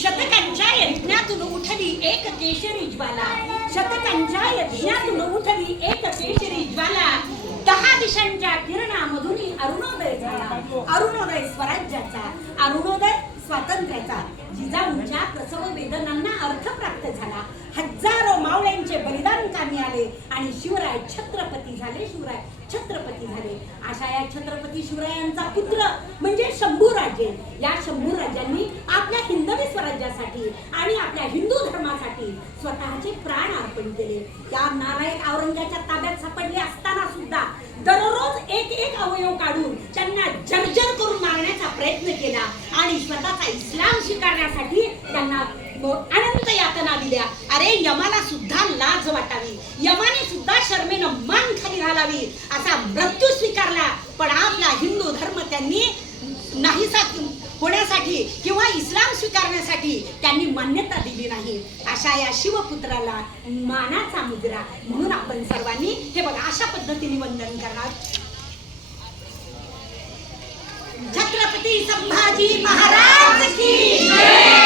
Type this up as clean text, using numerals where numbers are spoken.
शतकांच्या यज्ञातून उठली एक केशरी ज्वाला, शतकांच्या यज्ञातून उठली एक केशरी ज्वाला, 10 दिशांच्या किरणामधून अरुणोदय झाला, अरुणोदय स्वराज्याचा, अरुणोदय स्वातंत्र्याचा, जिजाऊंच्या प्रसव वेदनांना अर्थ प्राप्त झाला, हजारो मावळ्यांचे बलिदान कामी आले आणि शिवराय छत्रपती झाले, शिवराय छत्रपती झाले. अशा या छत्रपती शिवरायांचा पुत्र म्हणजे शंभूराजे. या शंभूराजांनी आपल्या हिंदवी स्वराज्यासाठी आणि आपल्या हिंदू धर्मासाठी स्वतःचे प्राण अर्पण केले. त्या नालायक औरंगाच्या ताब्यात सापडले असताना सुद्धा दररोज एक एक अवयव काढून त्यांना जर्जर करून मारण्याचा प्रयत्न केला आणि स्वतःचा इस्लाम स्वीकारण्यासाठी त्यांना अनंत यातना दिल्या. अरे यमाला सुद्धा लाज वाटावी, यमाने सुद्धा शर्मेनं मान खाली घालावी असा मृत्यू स्वीकारला, पण आपला हिंदू धर्म त्यांनी नाहीसा होण्यासाठी किंवा इस्लाम स्वीकारण्यासाठी त्यांनी मान्यता दिली नाही. अशा या शिवपुत्राला मानाचा मुजरा म्हणून आपण सर्वांनी हे बघा अशा पद्धतीने वंदन करणार. छत्रपती संभाजी महाराज की जय.